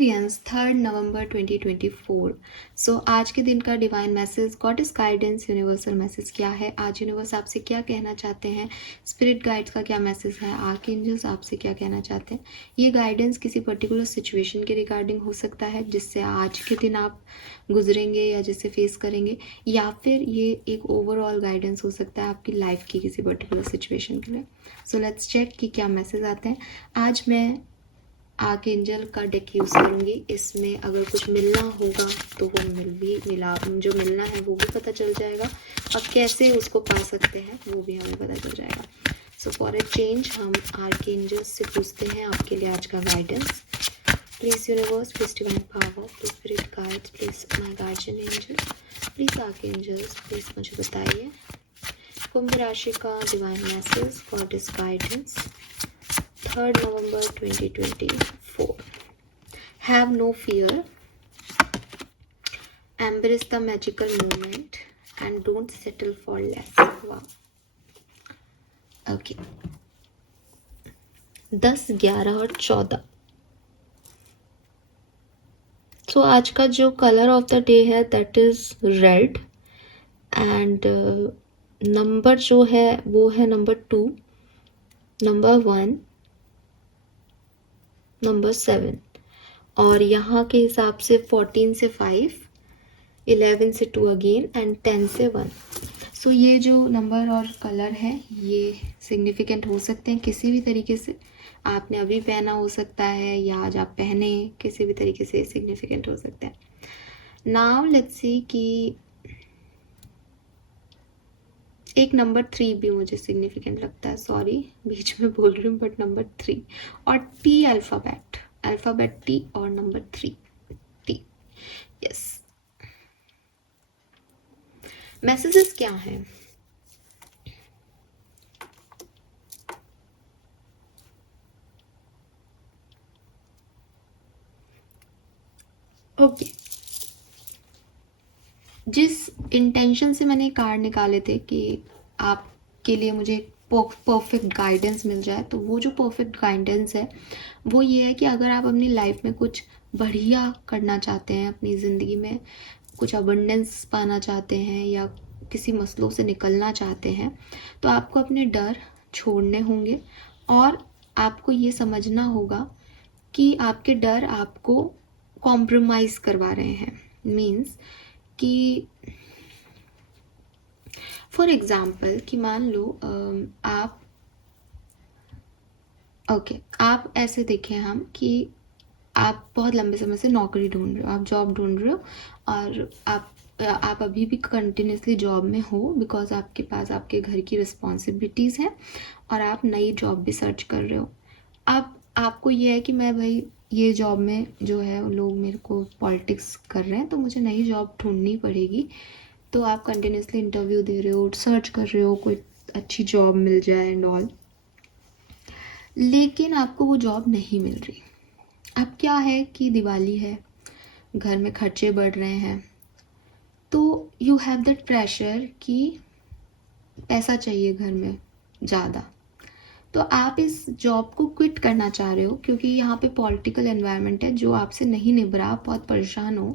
Experience 3 नवंबर 2024। सो आज के दिन का divine message, God is guidance, universal message क्या है? आज यूनिवर्स आपसे क्या कहना चाहते हैं? स्पिरिट गाइड्स का क्या मैसेज है? आर्कएंजल्स आपसे क्या कहना चाहते हैं? ये गाइडेंस किसी पर्टिकुलर सिचुएशन के रिगार्डिंग हो सकता है जिससे आज के दिन आप गुजरेंगे या जिससे फेस करेंगे, या फिर ये एक ओवरऑल गाइडेंस हो सकता है आपकी लाइफ की किसी पर्टिकुलर सिचुएशन के लिए। सो लेट्स चेक कि क्या मैसेज आते हैं। आज मैं आर्कएंजल का डेक यूज़ करूँगी। इसमें अगर कुछ मिलना होगा तो वो मिला, जो मिलना है वो भी पता चल जाएगा, और कैसे उसको पा सकते हैं वो भी हमें पता चल जाएगा। सो फॉर ए चेंज हम आर्कएंजल से पूछते हैं आपके लिए आज का guidance. Please universe, please divine power, please spirit guides, please my guardian angel, please archangels, please मुझे बताइए कुंभ राशि का divine message, God is guidance 3 November 2024. Have no fear. Embrace the magical moment and don't settle for less. Wow. Okay. 10, 11 और 14. So आज का जो colour of the day है that is red, and number जो है वो है नंबर 2, नंबर 1, नंबर 7, और यहाँ के हिसाब से 14 से 5, 11 से 2 अगेन, एंड 10 से 1। सो ये जो नंबर और कलर है ये सिग्निफिकेंट हो सकते हैं किसी भी तरीके से। आपने अभी पहना हो सकता है या आज आप पहने, किसी भी तरीके से सिग्निफिकेंट हो सकता है। नाउ लेट्स सी कि एक नंबर 3 भी मुझे सिग्निफिकेंट लगता है। सॉरी बीच में बोल रही हूँ, बट नंबर 3 और टी अल्फाबेट टी और नंबर 3 टी। यस, मैसेजेस क्या हैं? ओके, जिस इंटेंशन से मैंने कार्ड निकाले थे कि आपके लिए मुझे परफेक्ट गाइडेंस मिल जाए, तो वो जो परफेक्ट गाइडेंस है वो ये है कि अगर आप अपनी लाइफ में कुछ बढ़िया करना चाहते हैं, अपनी ज़िंदगी में कुछ अबंडेंस पाना चाहते हैं या किसी मसलों से निकलना चाहते हैं, तो आपको अपने डर छोड़ने होंगे और आपको ये समझना होगा कि आपके डर आपको कॉम्प्रोमाइज़ करवा रहे हैं। मीन्स कि फॉर एग्जाम्पल कि मान लो आप ऐसे देखें हम कि आप बहुत लंबे समय से नौकरी ढूंढ रहे हो, आप जॉब ढूंढ रहे हो, और आप अभी भी कंटिन्यूसली जॉब में हो बिकॉज आपके पास आपके घर की रिस्पॉन्सिबिलिटीज़ हैं और आप नई जॉब भी सर्च कर रहे हो। अब आपको ये है कि मैं भाई ये जॉब में जो है लोग मेरे को पॉलिटिक्स कर रहे हैं तो मुझे नई जॉब ढूंढनी पड़ेगी। तो आप कंटिन्यूसली इंटरव्यू दे रहे हो, सर्च कर रहे हो कोई अच्छी जॉब मिल जाए एंड ऑल, लेकिन आपको वो जॉब नहीं मिल रही। अब क्या है कि दिवाली है, घर में खर्चे बढ़ रहे हैं, तो यू हैव दैट प्रेशर कि पैसा चाहिए घर में ज़्यादा, तो आप इस जॉब को क्विट करना चाह रहे हो क्योंकि यहाँ पे पॉलिटिकल एनवायरनमेंट है जो आपसे नहीं निभ रहा, आप बहुत परेशान हो।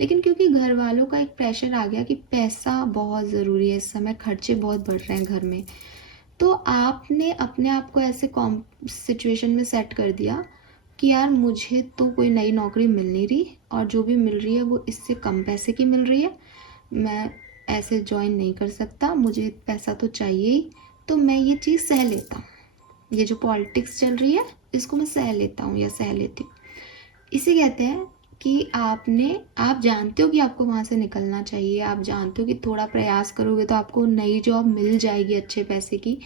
लेकिन क्योंकि घर वालों का एक प्रेशर आ गया कि पैसा बहुत ज़रूरी है, इस समय खर्चे बहुत बढ़ रहे हैं घर में, तो आपने अपने आप को ऐसे सिचुएशन में सेट कर दिया कि यार मुझे तो कोई नई नौकरी मिल नहीं रही और जो भी मिल रही है वो इससे कम पैसे की मिल रही है, मैं ऐसे ज्वाइन नहीं कर सकता, मुझे पैसा तो चाहिए ही, तो मैं ये चीज़ सह लेता हूँ, ये जो पॉलिटिक्स चल रही है इसको मैं सह लेता हूँ या सह लेती हूँ। इसे कहते हैं कि आप जानते हो कि आपको वहाँ से निकलना चाहिए, आप जानते हो कि थोड़ा प्रयास करोगे तो आपको नई जॉब मिल जाएगी अच्छे पैसे की,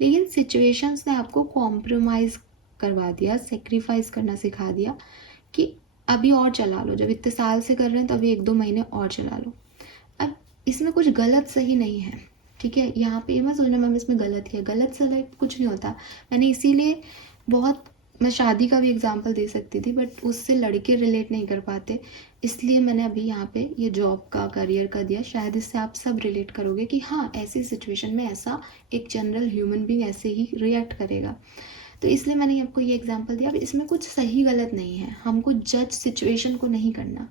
लेकिन सिचुएशंस ने आपको कॉम्प्रोमाइज़ करवा दिया, सेक्रीफाइस करना सिखा दिया कि अभी और चला लो, जब इतने साल से कर रहे हैं तो अभी 1-2 महीने और चला लो। अब इसमें कुछ गलत सही नहीं है, ठीक है, यहाँ पे मैं सोचना मैम इसमें गलत है, गलत सही कुछ नहीं होता। मैंने इसीलिए मैं शादी का भी एग्जांपल दे सकती थी बट उससे लड़के रिलेट नहीं कर पाते, इसलिए मैंने अभी यहाँ पे ये जॉब का, करियर का दिया। शायद इससे आप सब रिलेट करोगे कि हाँ ऐसी सिचुएशन में ऐसा एक जनरल ह्यूमन बीइंग ऐसे ही रिएक्ट करेगा। तो इसलिए मैंने आपको ये एग्जांपल दिया। अब इसमें कुछ सही गलत नहीं है, हमको जज सिचुएशन को नहीं करना,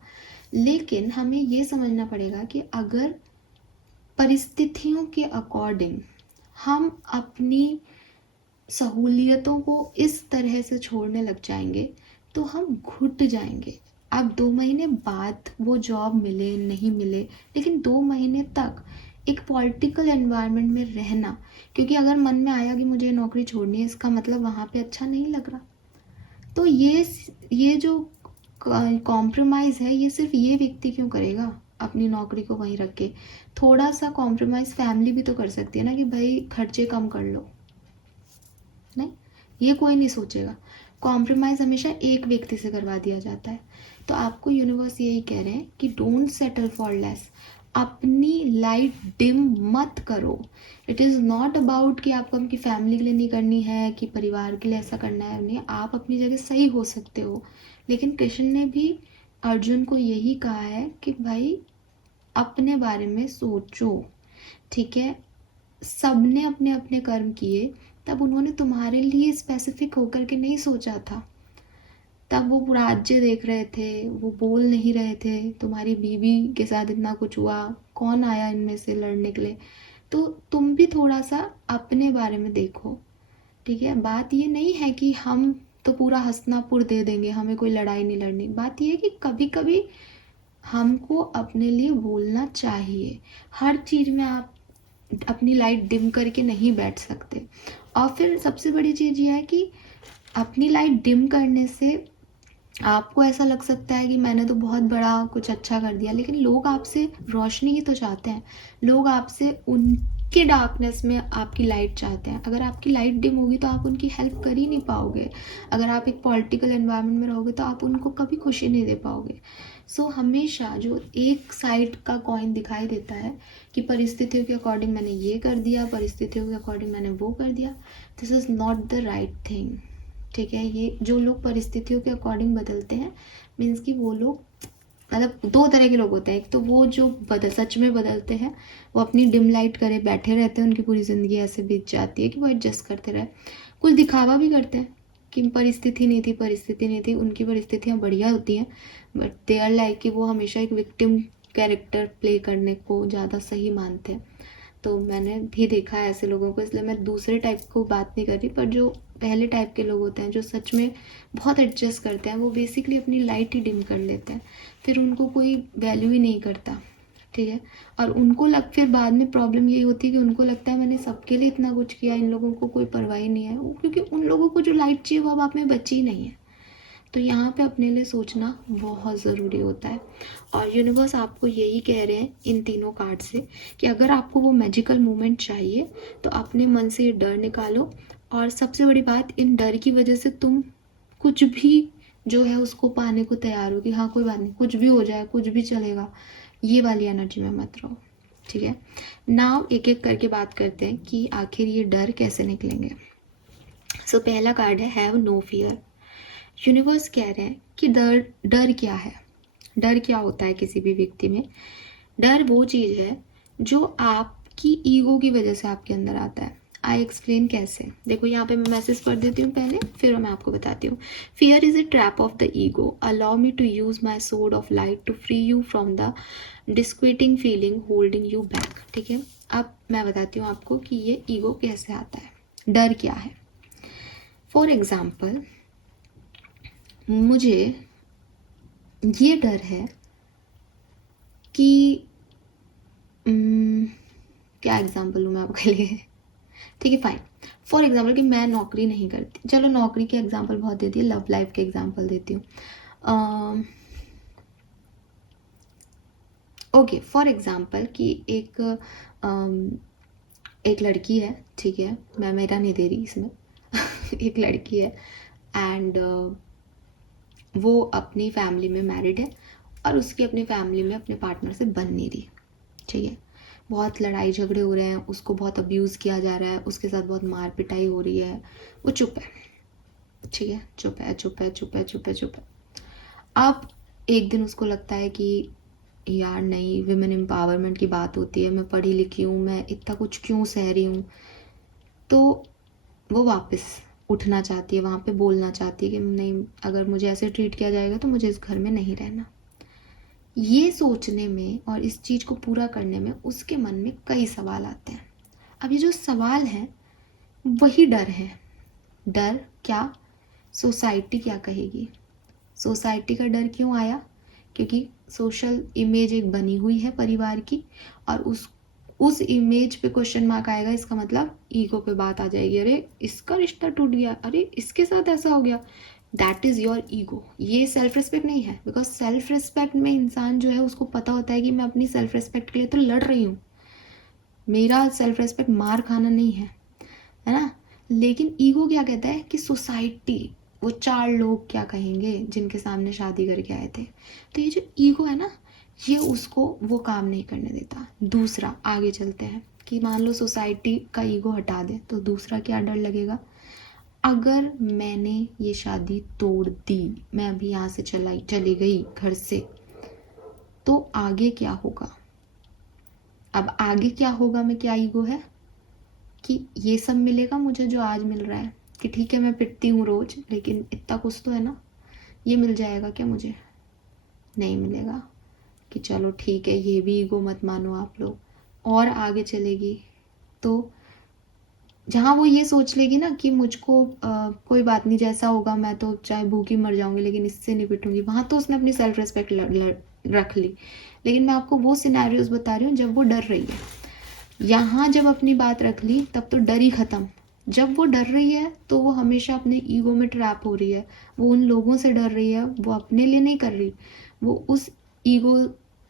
लेकिन हमें ये समझना पड़ेगा कि अगर परिस्थितियों के अकॉर्डिंग हम अपनी सहूलियतों को इस तरह से छोड़ने लग जाएंगे तो हम घुट जाएंगे। अब 2 महीने बाद वो जॉब मिले नहीं मिले, लेकिन 2 महीने तक एक पॉलिटिकल एनवायरनमेंट में रहना, क्योंकि अगर मन में आया कि मुझे नौकरी छोड़नी है, इसका मतलब वहाँ पे अच्छा नहीं लग रहा। तो ये जो कॉम्प्रोमाइज़ है, ये सिर्फ ये व्यक्ति क्यों करेगा अपनी नौकरी को वहीं रख के। थोड़ा सा कॉम्प्रोमाइज़ फैमिली भी तो कर सकती है ना, कि भाई खर्चे कम कर लो। नहीं, ये कोई नहीं सोचेगा। कॉम्प्रोमाइज़ हमेशा एक व्यक्ति से करवा दिया जाता है। तो आपको यूनिवर्स यही कह रहे हैं कि डोंट सेटल फॉर लेस। अपनी लाइट डिम मत करो। इट इज़ नॉट अबाउट कि आपको आपकी फैमिली के लिए नहीं करनी है, कि परिवार के लिए ऐसा करना है। नहीं, आप अपनी जगह सही हो सकते हो, लेकिन कृष्ण ने भी अर्जुन को यही कहा है कि भाई अपने बारे में सोचो। ठीक है, सबने अपने अपने कर्म किए, तब उन्होंने तुम्हारे लिए स्पेसिफिक होकर के नहीं सोचा था। तब वो राज्य देख रहे थे, वो बोल नहीं रहे थे, तुम्हारी बीवी के साथ इतना कुछ हुआ, कौन आया इनमें से लड़ने के लिए। तो तुम भी थोड़ा सा अपने बारे में देखो। ठीक है, बात ये नहीं है कि हम तो पूरा हस्तिनापुर दे देंगे, हमें कोई लड़ाई नहीं लड़नी। बात ये है कि कभी कभी हमको अपने लिए बोलना चाहिए। हर चीज़ में आप अपनी लाइट डिम करके नहीं बैठ सकते। और फिर सबसे बड़ी चीज़ ये है कि अपनी लाइट डिम करने से आपको ऐसा लग सकता है कि मैंने तो बहुत बड़ा कुछ अच्छा कर दिया, लेकिन लोग आपसे रोशनी ही तो चाहते हैं। लोग आपसे उनके डार्कनेस में आपकी लाइट चाहते हैं। अगर आपकी लाइट डिम होगी तो आप उनकी हेल्प कर ही नहीं पाओगे। अगर आप एक पॉलिटिकल एनवायरनमेंट में रहोगे तो आप उनको कभी खुशी नहीं दे पाओगे। सो हमेशा जो एक साइड का कॉइन दिखाई देता है कि परिस्थितियों के अकॉर्डिंग मैंने ये कर दिया, परिस्थितियों के अकॉर्डिंग मैंने वो कर दिया, this is not the right thing. ठीक है, ये जो लोग परिस्थितियों के अकॉर्डिंग बदलते हैं, मीन्स कि वो लोग, मतलब 2 तरह के लोग होते हैं। एक तो वो जो सच में बदलते हैं, वो अपनी डिम लाइट करे बैठे रहते हैं, उनकी पूरी ज़िंदगी ऐसे बीत जाती है कि वो एडजस्ट करते रहे। कुछ दिखावा भी करते हैं कि परिस्थिति नहीं थी, परिस्थिति नहीं थी, उनकी परिस्थितियाँ बढ़िया होती हैं, बट दे आर लाइक कि वो हमेशा एक विक्टिम कैरेक्टर प्ले करने को ज़्यादा सही मानते हैं। तो मैंने भी देखा है ऐसे लोगों को, इसलिए मैं दूसरे टाइप को बात नहीं कर रही, पर जो पहले टाइप के लोग होते हैं जो सच में बहुत एडजस्ट करते हैं, वो बेसिकली अपनी लाइट ही डिम कर लेते हैं, फिर उनको कोई वैल्यू ही नहीं करता। ठीक है, और उनको फिर बाद में प्रॉब्लम यही होती है कि उनको लगता है मैंने सबके लिए इतना कुछ किया, इन लोगों को कोई परवाह नहीं है, क्योंकि उन लोगों को जो लाइट चाहिए वो अब आप में बची ही नहीं है। तो यहाँ पे अपने लिए सोचना बहुत ज़रूरी होता है। और यूनिवर्स आपको यही कह रहे हैं इन तीनों कार्ड से कि अगर आपको वो मैजिकल मोमेंट चाहिए तो अपने मन से ये डर निकालो। और सबसे बड़ी बात, इन डर की वजह से तुम कुछ भी जो है उसको पाने को तैयार हो कि हाँ कोई बात नहीं, कुछ भी हो जाए, कुछ भी चलेगा, ये वाली एनर्जी में मत रहो। ठीक है, नाउ एक एक करके बात करते हैं कि आखिर ये डर कैसे निकलेंगे। सो पहला कार्ड है हैव नो फियर। यूनिवर्स कह रहे हैं कि डर क्या है। डर क्या होता है किसी भी व्यक्ति में? डर वो चीज़ है जो आपकी ईगो की वजह से आपके अंदर आता है। आई एक्सप्लेन कैसे, देखो यहाँ पे मैं मैसेज पढ़ देती हूँ पहले, फिर मैं आपको बताती हूँ। Fear is a trap of the ego, allow me to use my sword of light to free you from the disquieting feeling holding you back. ठीक है, अब मैं बताती हूँ आपको कि ये ईगो कैसे आता है, डर क्या है। फॉर एग्जाम्पल, मुझे ये डर है कि क्या एग्जाम्पल लूँ मैं आपके लिए? ठीक है, फाइन। फॉर एग्जाम्पल कि मैं नौकरी नहीं करती, चलो नौकरी के एग्जाम्पल बहुत देती है, लव लाइफ के एग्जाम्पल देती हूँ। ओके, फॉर एग्जाम्पल कि एक लड़की है, ठीक है, मैं मेरा नहीं दे रही इसमें एक लड़की है एंड वो अपनी फैमिली में मैरिड है और उसकी अपनी फैमिली में अपने पार्टनर से बन नहीं रही। ठीक है, बहुत लड़ाई झगड़े हो रहे हैं, उसको बहुत अब्यूज़ किया जा रहा है, उसके साथ बहुत मार पिटाई हो रही है, वो चुप है। ठीक है, चुप है, चुप है, चुप है, चुप है, चुप है। अब एक दिन उसको लगता है कि यार नहीं, विमेन एम्पावरमेंट की बात होती है, मैं पढ़ी लिखी हूँ, मैं इतना कुछ क्यों सह रही हूँ। तो वो वापस उठना चाहती है, वहाँ पे बोलना चाहती है कि नहीं, अगर मुझे ऐसे ट्रीट किया जाएगा तो मुझे इस घर में नहीं रहना। ये सोचने में और इस चीज़ को पूरा करने में उसके मन में कई सवाल आते हैं। अब ये जो सवाल है वही डर है। डर क्या? सोसाइटी क्या कहेगी। सोसाइटी का डर क्यों आया? क्योंकि सोशल इमेज एक बनी हुई है परिवार की, और उस इमेज पे क्वेश्चन मार्क आएगा, इसका मतलब ईगो पे बात आ जाएगी। अरे इसका रिश्ता टूट गया, अरे इसके साथ ऐसा हो गया, दैट इज़ योर ईगो। ये सेल्फ रिस्पेक्ट नहीं है। बिकॉज सेल्फ रिस्पेक्ट में इंसान जो है उसको पता होता है कि मैं अपनी सेल्फ रिस्पेक्ट के लिए तो लड़ रही हूँ, मेरा सेल्फ रिस्पेक्ट मार खाना नहीं है ना। लेकिन ईगो क्या कहता है कि सोसाइटी, वो 4 लोग क्या कहेंगे जिनके सामने शादी करके आए थे। तो ये जो ईगो है ना, ये उसको वो काम नहीं करने देता। दूसरा, आगे चलते हैं कि मान लो सोसाइटी का ईगो हटा दे तो दूसरा क्या डर लगेगा? अगर मैंने ये शादी तोड़ दी, मैं अभी यहाँ से चली गई घर से, तो आगे क्या होगा? अब आगे क्या होगा में क्या ईगो है कि ये सब मिलेगा मुझे जो आज मिल रहा है, कि ठीक है मैं पिटती हूँ रोज, लेकिन इतना कुछ तो है ना, ये मिल जाएगा क्या मुझे? नहीं मिलेगा। कि चलो ठीक है, ये भी ईगो मत मानो आप लोग। और आगे चलेगी तो जहाँ वो ये सोच लेगी ना कि मुझको कोई बात नहीं, जैसा होगा मैं तो चाहे भूखी मर जाऊंगी लेकिन इससे नहीं पिटूंगी, वहाँ तो उसने अपनी सेल्फ रिस्पेक्ट रख ली। लेकिन मैं आपको वो सिनेरियोज बता रही हूँ जब वो डर रही है। यहाँ जब अपनी बात रख ली तब तो डर ही खत्म। जब वो डर रही है तो वो हमेशा अपने ईगो में ट्रैप हो रही है, वो उन लोगों से डर रही है, वो अपने लिए नहीं कर रही, वो उस ईगो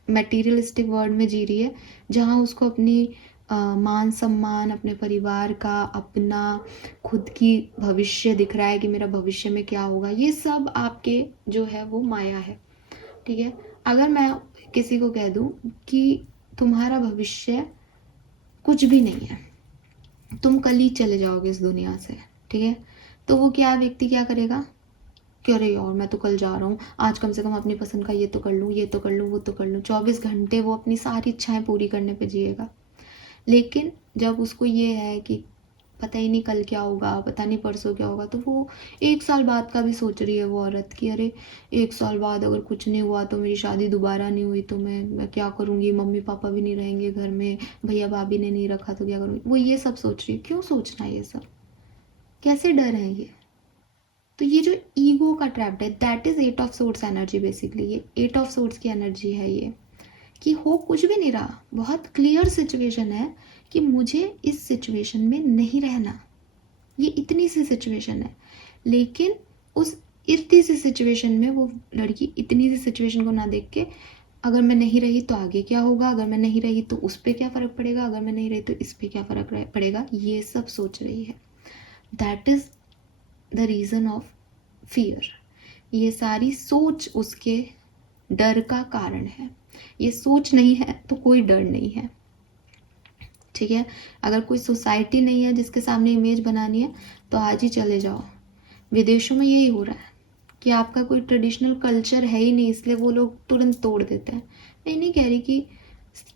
मटेरियलिस्टिक वर्ल्ड में जी रही है जहाँ उसको अपनी मान सम्मान, अपने परिवार का, अपना खुद की भविष्य दिख रहा है कि मेरा भविष्य में क्या होगा। ये सब आपके जो है वो माया है। ठीक है, अगर मैं किसी को कह दूं कि तुम्हारा भविष्य कुछ भी नहीं है, तुम कल ही चले जाओगे इस दुनिया से, ठीक है, तो वो क्या व्यक्ति क्या करेगा कि अरे यार मैं तो कल जा रहा हूँ, आज कम से कम अपनी पसंद का ये तो कर लूँ, ये तो कर लूँ, वो तो कर लूँ। 24 घंटे वो अपनी सारी इच्छाएं पूरी करने पे जिएगा। लेकिन जब उसको ये है कि पता ही नहीं कल क्या होगा, पता नहीं परसों क्या होगा, तो वो 1 साल बाद का भी सोच रही है वो औरत कि अरे 1 साल बाद अगर कुछ नहीं हुआ तो मेरी शादी दोबारा नहीं हुई तो मैं क्या करूँगी, मम्मी पापा भी नहीं रहेंगे घर में, भैया भाभी ने नहीं रखा तो क्या करूँगी। वो ये सब सोच रही है। क्यों सोचना ये सब? कैसे डर है ये? तो ये जो ईगो का ट्रैप्ड है, that is 8 of source energy. Basically ये 8 ऑफ सोर्स की एनर्जी है ये, कि हो कुछ भी नहीं रहा, बहुत क्लियर सिचुएशन है कि मुझे इस सिचुएशन में नहीं रहना, ये इतनी सी सिचुएशन है। लेकिन उस इतनी सी सिचुएशन में वो लड़की इतनी सी सिचुएशन को ना देख के, अगर मैं नहीं रही तो आगे क्या होगा, अगर मैं नहीं रही तो उस पर क्या फ़र्क पड़ेगा, अगर मैं नहीं रही तो इस पर क्या फ़र्क पड़ेगा, ये सब सोच रही है। That is the reason of fear. ये सारी सोच उसके डर का कारण है। ये सोच नहीं है तो कोई डर नहीं है। ठीक है, अगर कोई सोसाइटी नहीं है जिसके सामने इमेज बनानी है तो आज ही चले जाओ। विदेशों में यही हो रहा है कि आपका कोई ट्रेडिशनल कल्चर है ही नहीं, इसलिए वो लोग तुरंत तोड़ देते हैं। मैं नहीं कह रही कि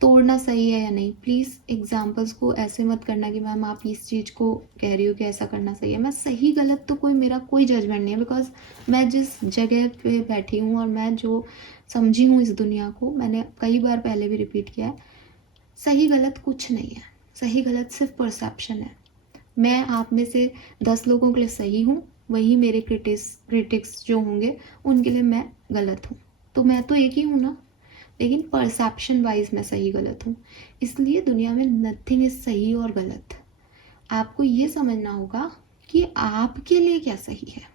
तोड़ना सही है या नहीं, प्लीज़ एग्जाम्पल्स को ऐसे मत करना कि मैम आप इस चीज़ को कह रही हो कि ऐसा करना सही है। मैं सही गलत तो मेरा कोई जजमेंट नहीं है, बिकॉज मैं जिस जगह पे बैठी हूँ और मैं जो समझी हूँ इस दुनिया को, मैंने कई बार पहले भी रिपीट किया है, सही गलत कुछ नहीं है। सही गलत सिर्फ परसेप्शन है। मैं आप में से 10 लोगों के लिए सही हूँ, वही मेरे क्रिटिक्स जो होंगे उनके लिए मैं गलत हूँ। तो मैं तो एक ही हूँ ना, लेकिन परसेप्शन वाइज मैं सही गलत हूँ। इसलिए दुनिया में नथिंग इज सही और गलत। आपको ये समझना होगा कि आपके लिए क्या सही है।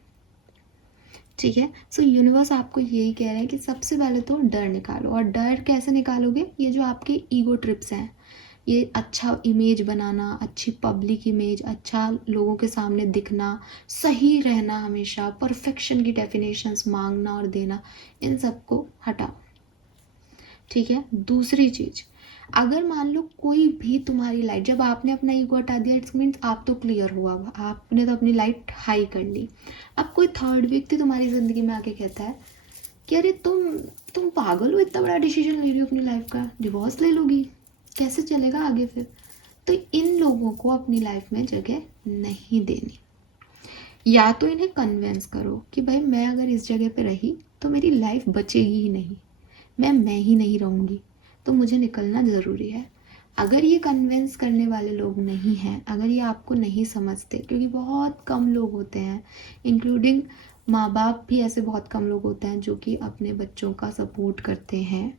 ठीक है, सो यूनिवर्स आपको यही कह रहे हैं कि सबसे पहले तो डर निकालो। और डर कैसे निकालोगे? ये जो आपके ईगो ट्रिप्स हैं, ये अच्छा इमेज बनाना, अच्छी पब्लिक इमेज, अच्छा लोगों के सामने दिखना, सही रहना, हमेशा परफेक्शन की डेफिनेशंस मांगना और देना, इन सबको हटाओ। ठीक है, दूसरी चीज, अगर मान लो कोई भी तुम्हारी लाइट, जब आपने अपना ईगो हटा दिया इट्स मीन्स आप तो क्लियर हुआ, आपने तो अपनी लाइट हाई कर ली। अब कोई थर्ड व्यक्ति तुम्हारी जिंदगी में आके कहता है कि अरे तुम पागल हो, इतना बड़ा डिसीजन ले रही हो अपनी लाइफ का, डिवोर्स ले लोगी, कैसे चलेगा आगे फिर? तो इन लोगों को अपनी लाइफ में जगह नहीं देनी। या तो इन्हें कन्वेंस करो कि भाई मैं अगर इस जगह पे रही तो मेरी लाइफ बचेगी ही नहीं, मैं ही नहीं रहूँगी, तो मुझे निकलना ज़रूरी है। अगर ये कन्विंस करने वाले लोग नहीं हैं, अगर ये आपको नहीं समझते, क्योंकि बहुत कम लोग होते हैं, इंक्लूडिंग माँ बाप भी ऐसे बहुत कम लोग होते हैं जो कि अपने बच्चों का सपोर्ट करते हैं,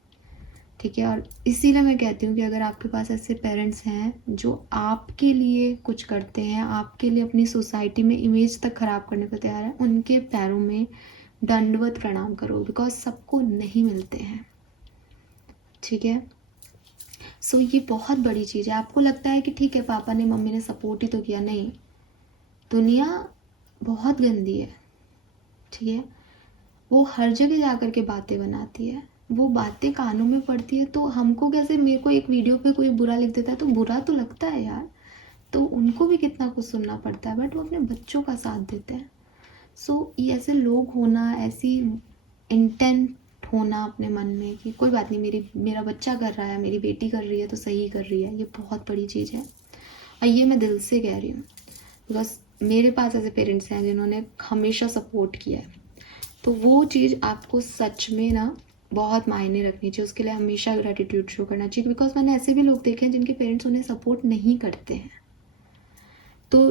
ठीक है। और इसीलिए मैं कहती हूँ कि अगर आपके पास ऐसे पेरेंट्स हैं जो आपके लिए कुछ करते हैं, आपके लिए अपनी सोसाइटी में इमेज तक ख़राब करने को तैयार है, उनके पैरों में दंडवत प्रणाम करो, बिकॉज सबको नहीं मिलते हैं, ठीक है। सो ये बहुत बड़ी चीज़ है। आपको लगता है कि ठीक है पापा ने मम्मी ने सपोर्ट ही तो किया, नहीं, दुनिया बहुत गंदी है, ठीक है। वो हर जगह जा कर के बातें बनाती है, वो बातें कानों में पड़ती है, तो हमको कैसे, मेरे को एक वीडियो पे कोई बुरा लिख देता है तो बुरा तो लगता है यार, तो उनको भी कितना कुछ सुनना पड़ता है, बट वो अपने बच्चों का साथ देते हैं। सो ये ऐसे लोग होना, ऐसी इंटेंट होना अपने मन में कि कोई बात नहीं, मेरा बच्चा कर रहा है, मेरी बेटी कर रही है तो सही कर रही है, ये बहुत बड़ी चीज़ है। और ये मैं दिल से कह रही हूँ, बिकॉज मेरे पास ऐसे पेरेंट्स हैं जिन्होंने हमेशा सपोर्ट किया है, तो वो चीज़ आपको सच में ना बहुत मायने रखनी चाहिए, उसके लिए हमेशा ग्रेटिट्यूड शो करना चाहिए, बिकॉज मैंने ऐसे भी लोग देखे हैं जिनके पेरेंट्स उन्हें सपोर्ट नहीं करते हैं। तो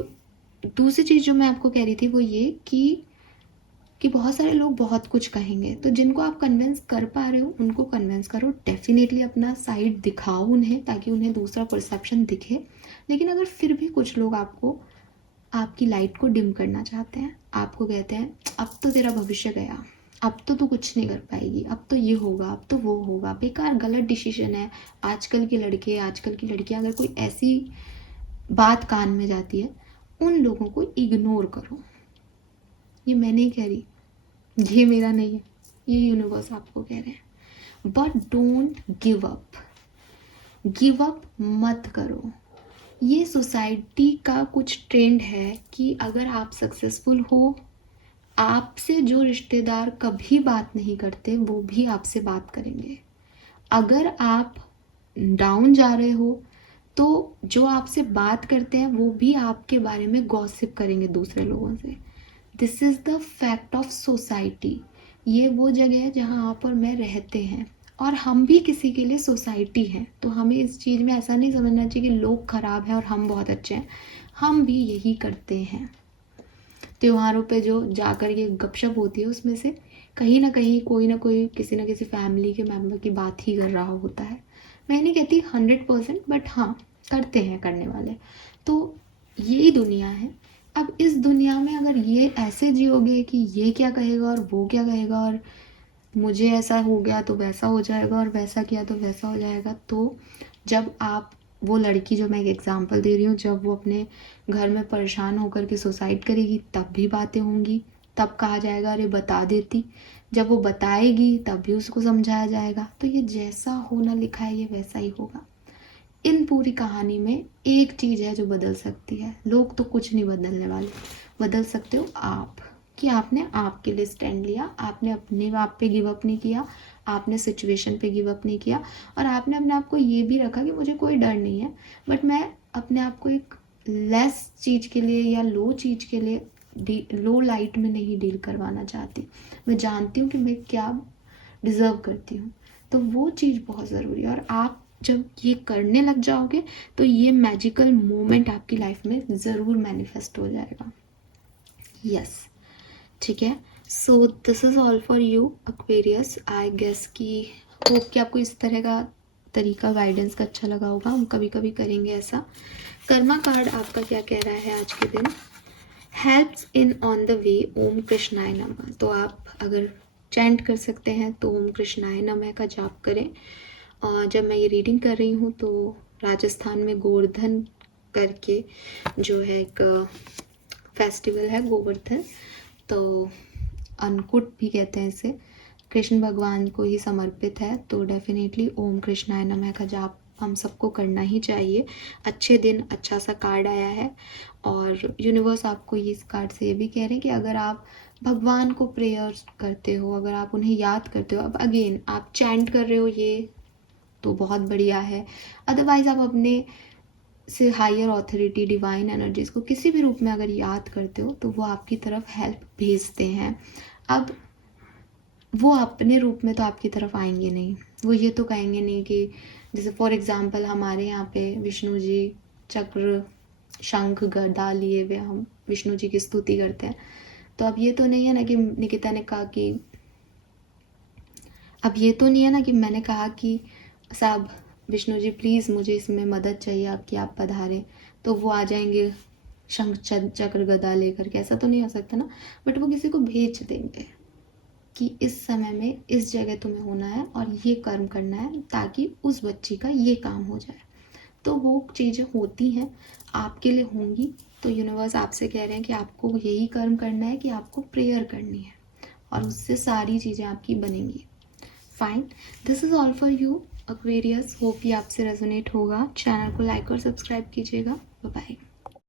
दूसरी चीज़ जो मैं आपको कह रही थी वो ये कि बहुत सारे लोग बहुत कुछ कहेंगे, तो जिनको आप कन्विंस कर पा रहे हो उनको कन्विंस करो, डेफिनेटली अपना साइड दिखाओ उन्हें, ताकि उन्हें दूसरा परसेप्शन दिखे। लेकिन अगर फिर भी कुछ लोग आपकी लाइट को डिम करना चाहते हैं, आपको कहते हैं अब तो तेरा भविष्य गया, अब तो तू कुछ नहीं कर पाएगी, अब तो ये होगा, अब तो वो होगा, बेकार, गलत डिसीजन है, आजकल के लड़के, आजकल की लड़कियां, अगर कोई ऐसी बात कान में जाती है, उन लोगों को इग्नोर करो। ये मैं नहीं कह रही, ये मेरा नहीं है, ये यूनिवर्स आपको कह रहे हैं। But don't give up, give up मत करो। ये सोसाइटी का कुछ ट्रेंड है कि अगर आप सक्सेसफुल हो, आपसे जो रिश्तेदार कभी बात नहीं करते वो भी आपसे बात करेंगे। अगर आप डाउन जा रहे हो तो जो आपसे बात करते हैं वो भी आपके बारे में गॉसिप करेंगे दूसरे लोगों से। This is the fact of society. ये वो जगह है जहाँ आप और मैं रहते हैं, और हम भी किसी के लिए सोसाइटी हैं, तो हमें इस चीज़ में ऐसा नहीं समझना चाहिए कि लोग ख़राब हैं और हम बहुत अच्छे हैं। हम भी यही करते हैं। त्योहारों पे जो जाकर के गपशप होती है उसमें से कहीं ना कहीं कोई ना कोई किसी न किसी फैमिली के मेम्बर की बात ही कर रहा होता है। मैं नहीं कहती 100%, बट हाँ, करते हैं करने वाले। तो यही दुनिया है। अब इस दुनिया में अगर ये ऐसे जियोगे कि ये क्या कहेगा और वो क्या कहेगा, और मुझे ऐसा हो गया तो वैसा हो जाएगा और वैसा किया तो वैसा हो जाएगा, तो जब आप, वो लड़की जो मैं एक एग्जांपल दे रही हूँ, जब वो अपने घर में परेशान होकर के सुसाइड करेगी तब भी बातें होंगी, तब कहा जाएगा अरे बता देती, जब वो बताएगी तब भी उसको समझाया जाएगा। तो ये जैसा होना लिखा है ये वैसा ही होगा। इन पूरी कहानी में एक चीज़ है जो बदल सकती है, लोग तो कुछ नहीं बदलने वाले, बदल सकते हो आप, कि आपने आपके लिए स्टैंड लिया, आपने अपने आप पे गिव अप नहीं किया, आपने सिचुएशन पे गिव अप नहीं किया, और आपने अपने आप को ये भी रखा कि मुझे कोई डर नहीं है, बट मैं अपने आप को एक लेस चीज़ के लिए या लो चीज़ के लिए लो लाइट में नहीं डील करवाना चाहती। मैं जानती हूँ कि मैं क्या डिज़र्व करती हूँ, तो वो चीज़ बहुत ज़रूरी है। और आप जब ये करने लग जाओगे तो ये मैजिकल मोमेंट आपकी लाइफ में ज़रूर मैनिफेस्ट हो जाएगा। यस, ठीक है। So this is all for you Aquarius. I guess कि होप कि आपको इस तरह का तरीका गाइडेंस का अच्छा लगा होगा। हम कभी कभी करेंगे ऐसा। कर्मा कार्ड आपका क्या कह रहा है आज के दिन? Helps in on the way, ओम कृष्णाय नमः। तो आप अगर चैंट कर सकते हैं तो ओम कृष्णाय नमः का जाप करें। जब मैं ये रीडिंग कर रही हूँ तो राजस्थान में गोवर्धन करके जो है एक फेस्टिवल है गोवर्धन, तो अन्नकूट भी कहते हैं इसे, कृष्ण भगवान को ही समर्पित है। तो डेफिनेटली ओम कृष्णाय नमः का जाप हम सबको करना ही चाहिए। अच्छे दिन, अच्छा सा कार्ड आया है, और यूनिवर्स आपको ये इस कार्ड से ये भी कह रहे हैं कि अगर आप भगवान को प्रेयर करते हो, अगर आप उन्हें याद करते हो, अब अगेन आप चैंट कर रहे हो, ये तो बहुत बढ़िया है। अदरवाइज़ आप अपने से हायर ऑथोरिटी, डिवाइन एनर्जीज को किसी भी रूप में अगर याद करते हो तो वो आपकी तरफ हेल्प भेजते हैं। अब वो अपने रूप में तो आपकी तरफ आएंगे नहीं, वो ये तो कहेंगे नहीं कि जैसे फॉर एग्जांपल हमारे यहाँ पे विष्णु जी चक्र शंख गदा लिए हुए हम विष्णु जी की स्तुति करते हैं। तो अब ये तो नहीं है ना कि निकिता ने कहा कि अब ये तो नहीं है ना कि मैंने कहा कि साहब विष्णु जी प्लीज़ मुझे इसमें मदद चाहिए आपकी, आप पधारें, तो वो आ जाएंगे शंख चक्र गदा लेकर के, ऐसा तो नहीं हो सकता ना। बट वो किसी को भेज देंगे कि इस समय में इस जगह तुम्हें होना है और ये कर्म करना है ताकि उस बच्ची का ये काम हो जाए। तो वो चीज़ें होती हैं, आपके लिए होंगी। तो यूनिवर्स आपसे कह रहे हैं कि आपको यही कर्म करना है कि आपको प्रेयर करनी है और उससे सारी चीज़ें आपकी बनेंगी। Fine, this is all for you Aquarius. Hope ये आपसे रेजोनेट होगा। चैनल को लाइक और सब्सक्राइब कीजिएगा। Bye bye.